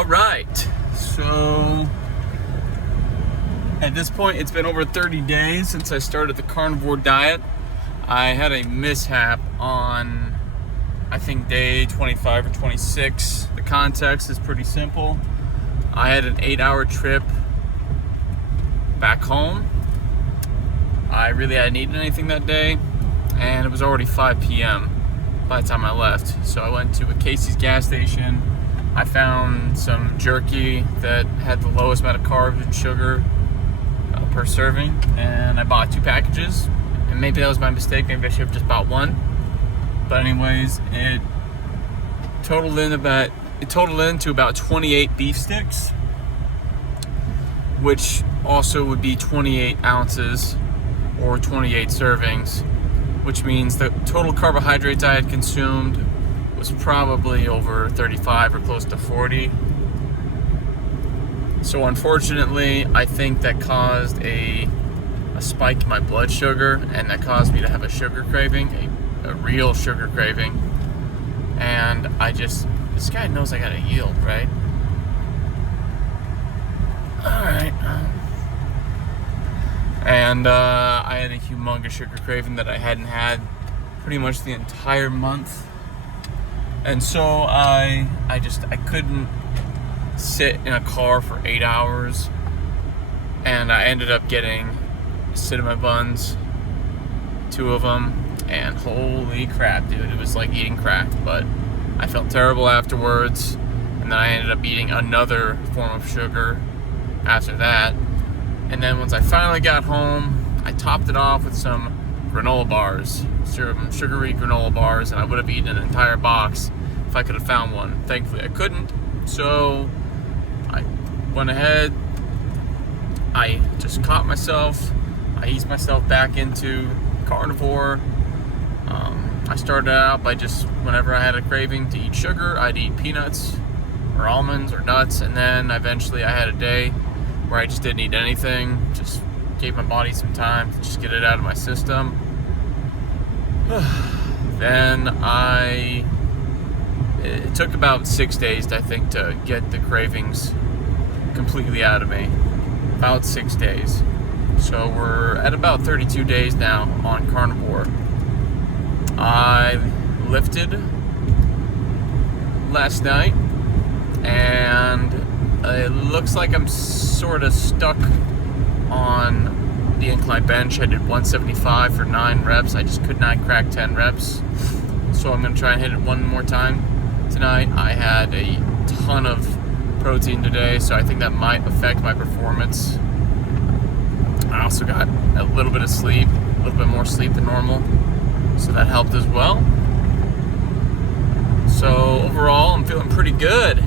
All right, so at this point, it's been over 30 days since I started the carnivore diet. I had a mishap on, I think, day 25 or 26. The context is pretty simple. I had an 8-hour trip back home. I really hadn't eaten anything that day, and it was already 5 p.m. by the time I left. So I went to a Casey's gas station. I found some jerky that had the lowest amount of carbs and sugar per serving, and I bought 2 packages. And maybe that was my mistake. Maybe I should have just bought one. But anyways, it totaled into about 28 beef sticks, which also would be 28 ounces or 28 servings, which means the total carbohydrates I had consumed was probably over 35 or close to 40. So unfortunately, I think that caused a spike in my blood sugar, and that caused me to have a sugar craving, a real sugar craving. And this guy knows I gotta yield, right? Alright. And I had a humongous sugar craving that I hadn't had pretty much the entire month. And so I couldn't sit in a car for 8 hours, and I ended up getting cinnamon buns, 2 of them, and holy crap, dude, it was like eating crack. But I felt terrible afterwards, and then I ended up eating another form of sugar after that. And then once I finally got home, I topped it off with some granola bars, some sugary granola bars, and I would have eaten an entire box if I could have found one. Thankfully I couldn't, so I went ahead, I just caught myself, I eased myself back into carnivore. I started out by just, whenever I had a craving to eat sugar, I'd eat peanuts or almonds or nuts, and then eventually I had a day where I just didn't eat anything, just gave my body some time to just get it out of my system. Then it took about 6 days, I think, to get the cravings completely out of me. About 6 days. So we're at about 32 days now on carnivore. I lifted last night, and it looks like I'm sort of stuck on the incline bench. I did 175 for 9 reps. I just could not crack 10 reps. So I'm going to try and hit it one more time tonight. I had a ton of protein today, so I think that might affect my performance. I also got a little bit of sleep, a little bit more sleep than normal, so that helped as well. So overall, I'm feeling pretty good.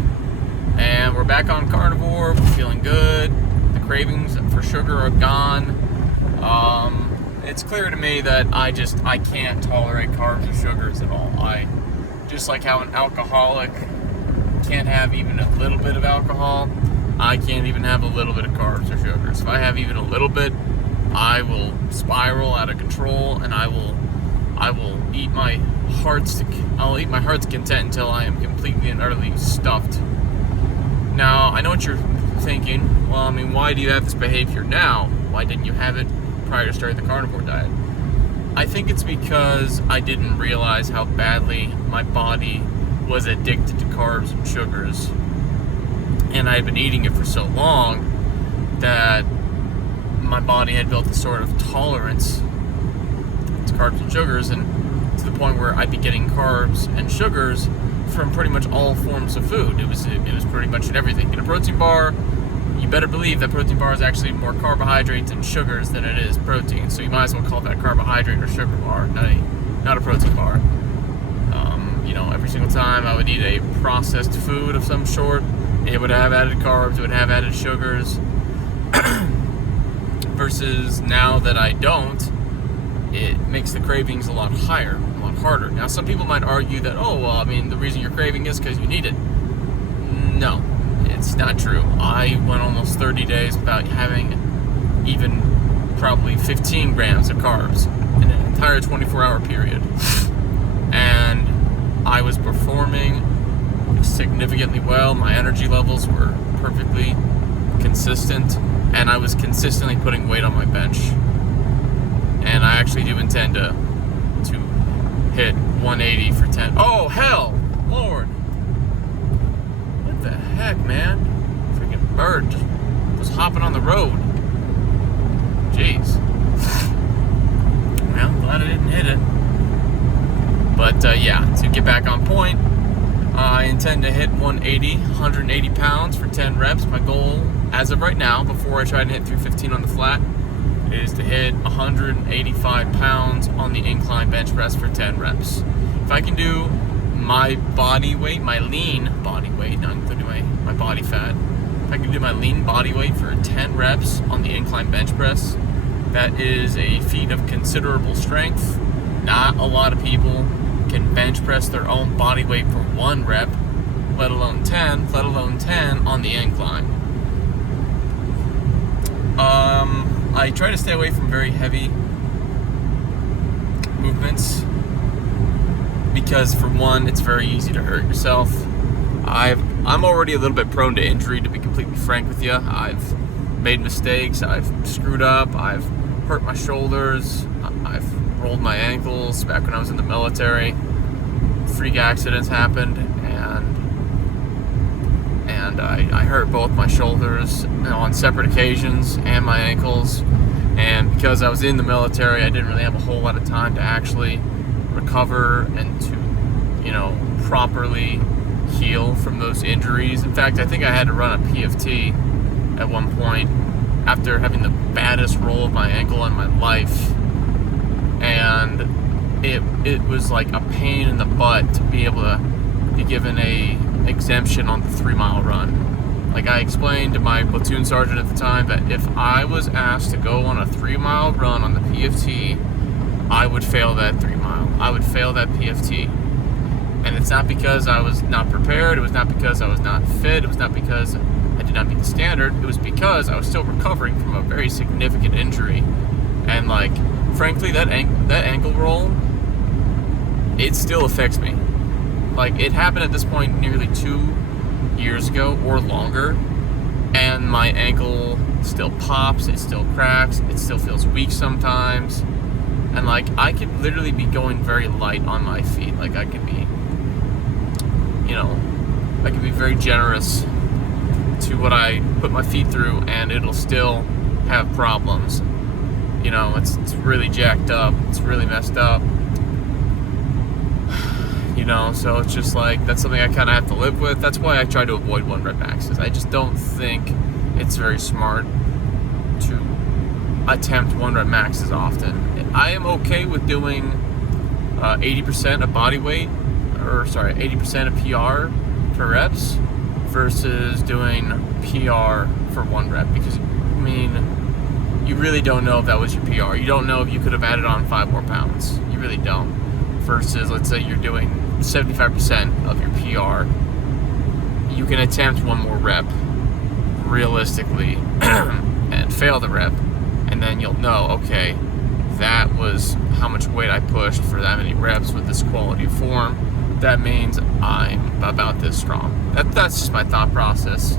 And we're back on carnivore, we're feeling good. The cravings for sugar are gone. It's clear to me that I can't tolerate carbs or sugars at all. Just like how an alcoholic can't have even a little bit of alcohol, I can't even have a little bit of carbs or sugars. If I have even a little bit, I will spiral out of control, and I will eat my heart's content until I am completely and utterly stuffed. Now, I know what you're thinking. Well, I mean, why do you have this behavior now? Why didn't you have it prior to starting the carnivore diet? I think it's because I didn't realize how badly my body was addicted to carbs and sugars. And I had been eating it for so long that my body had built a sort of tolerance to carbs and sugars, and to the point where I'd be getting carbs and sugars from pretty much all forms of food. It was pretty much in everything. In a protein bar, you better believe that protein bar is actually more carbohydrates and sugars than it is protein. So you might as well call that a carbohydrate or sugar bar, not a protein bar. Every single time I would eat a processed food of some sort, it would have added carbs, it would have added sugars. Versus now that I don't, it makes the cravings a lot higher, a lot harder. Now, some people might argue that, the reason you're craving is because you need it. No, it's not true. I went almost 30 days without having even probably 15 grams of carbs in an entire 24-hour period. And I was performing significantly well. My energy levels were perfectly consistent, and I was consistently putting weight on my bench. And I actually do intend to hit 180 for 10. Oh, hell! Lord! What the heck, man? Freaking bird just was hopping on the road. Jeez. Well, I'm glad I didn't hit it. But yeah, to get back on point, I intend to hit 180 pounds for 10 reps. My goal, as of right now, before I try to hit 315 on the flat, is to hit 185 pounds on the incline bench press for 10 reps. If I can do my body weight, my lean body weight, not including my body fat, if I can do my lean body weight for 10 reps on the incline bench press, that is a feat of considerable strength. Not a lot of people can bench press their own body weight for 1 rep, let alone 10 on the incline. I try to stay away from very heavy movements because, for one, it's very easy to hurt yourself. I'm already a little bit prone to injury, to be completely frank with you. I've made mistakes, I've screwed up, I've hurt my shoulders, I've rolled my ankles back when I was in the military. Freak accidents happened, and I hurt both my shoulders, on separate occasions, and my ankles. And because I was in the military, I didn't really have a whole lot of time to actually recover and to, properly heal from those injuries. In fact, I think I had to run a PFT at one point after having the baddest roll of my ankle in my life, and it was like a pain in the butt to be able to be given a exemption on the 3-mile run. Like, I explained to my platoon sergeant at the time that if I was asked to go on a 3-mile run on the PFT, I would fail that 3-mile. I would fail that PFT. And it's not because I was not prepared, it was not because I was not fit, it was not because I did not meet the standard, it was because I was still recovering from a very significant injury. And, like, frankly, that ankle roll, it still affects me. Like, it happened at this point nearly 2 years ago or longer, and my ankle still pops, it still cracks, it still feels weak sometimes. And, like, I could literally be going very light on my feet. Like, I could be, I could be very generous to what I put my feet through, and it'll still have problems. It's really jacked up, it's really messed up. So it's just like, that's something I kind of have to live with. That's why I try to avoid 1-rep maxes. I just don't think it's very smart to attempt 1-rep maxes often. I am okay with doing 80% of body weight, 80% of PR for reps versus doing PR for 1 rep, because, you really don't know if that was your PR. You don't know if you could have added on 5 more pounds. You really don't. Versus, let's say you're doing 75% of your PR, you can attempt 1 more rep realistically and fail the rep, and then you'll know, okay, that was how much weight I pushed for that many reps with this quality of form. That means I'm about this strong. That's just my thought process,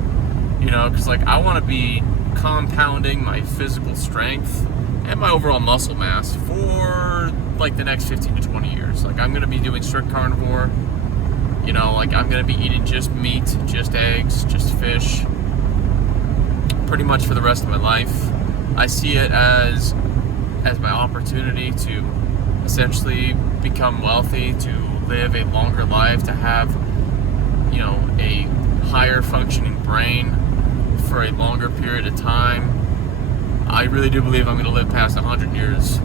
because, like, I want to be compounding my physical strength and my overall muscle mass for, like, the next 15 to 20 years. Like, I'm going to be doing strict carnivore, like, I'm going to be eating just meat, just eggs, just fish, pretty much for the rest of my life. I see it as my opportunity to essentially become wealthy, to live a longer life, to have, a higher functioning brain for a longer period of time. I really do believe I'm going to live past 100 years,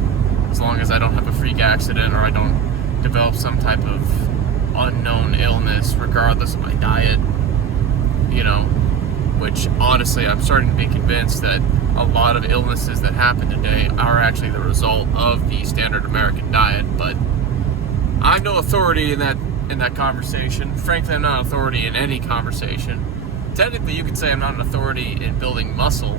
as long as I don't have a freak accident or I don't develop some type of unknown illness, regardless of my diet, which, honestly, I'm starting to be convinced that a lot of illnesses that happen today are actually the result of the standard American diet. But I'm no authority in that conversation. Frankly, I'm not an authority in any conversation. Technically, you could say I'm not an authority in building muscle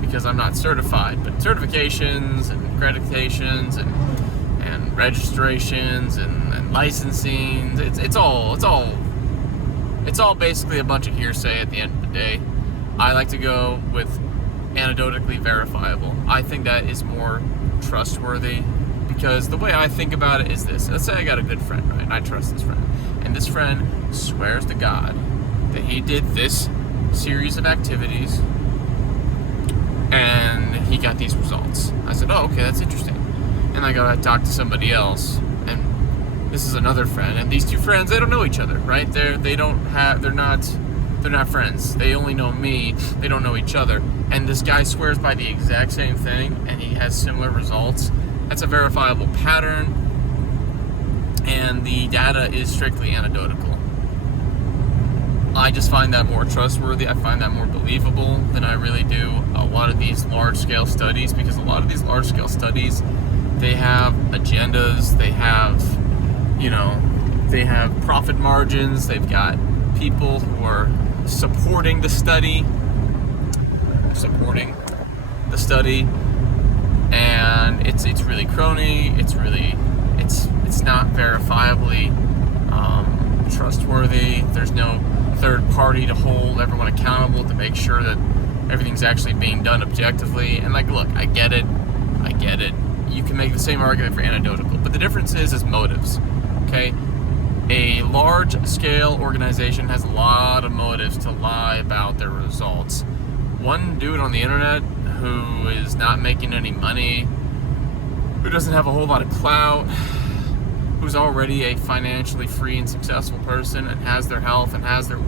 because I'm not certified, but certifications and accreditations and registrations and licensing, it's it's all basically a bunch of hearsay at the end of the day. I like to go with anecdotally verifiable. I think that is more trustworthy, because the way I think about it is this. Let's say I got a good friend, right? And I trust this friend. And this friend swears to God that he did this series of activities and he got these results. I said, oh, okay, that's interesting. And I go to talk to somebody else, and this is another friend, and these two friends, they don't know each other, right? They're not friends. They only know me. They don't know each other. And this guy swears by the exact same thing, and he has similar results. That's a verifiable pattern, and the data is strictly anecdotal. I just find that more trustworthy. I find that more believable than I really do a lot of these large-scale studies, because a lot of these large-scale studies, they have agendas, they have profit margins, they've got people who are supporting the study, and it's really crony. It's not verifiably trustworthy. There's no third party to hold everyone accountable to make sure that everything's actually being done objectively. And look, I get it. You can make the same argument for anecdotal, but the difference is motives. Okay, a large-scale organization has a lot of motives to lie about their results. One dude on the internet who is not making any money, who doesn't have a whole lot of clout, who's already a financially free and successful person and has their health and has their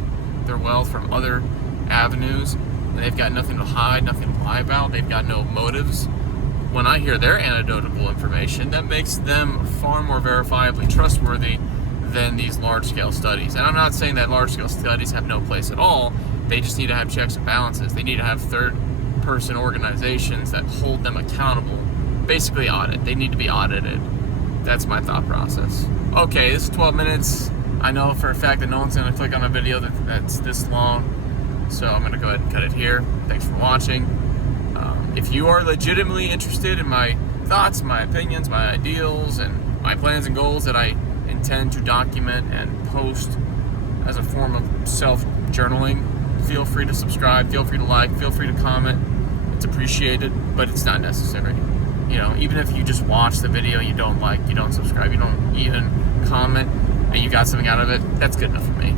wealth from other avenues, and they've got nothing to hide, nothing to lie about, they've got no motives. When I hear their anecdotal information, that makes them far more verifiably trustworthy than these large-scale studies. And I'm not saying that large-scale studies have no place at all. They just need to have checks and balances. They need to have third-person organizations that hold them accountable. Basically audit. They need to be audited. That's my thought process. Okay, this is 12 minutes. I know for a fact that no one's going to click on a video that's this long, so I'm going to go ahead and cut it here. Thanks for watching. If you are legitimately interested in my thoughts, my opinions, my ideals, and my plans and goals that I intend to document and post as a form of self-journaling, feel free to subscribe, feel free to like, feel free to comment. It's appreciated, but it's not necessary. Even if you just watch the video, you don't like, you don't subscribe, you don't even comment, and you got something out of it, that's good enough for me.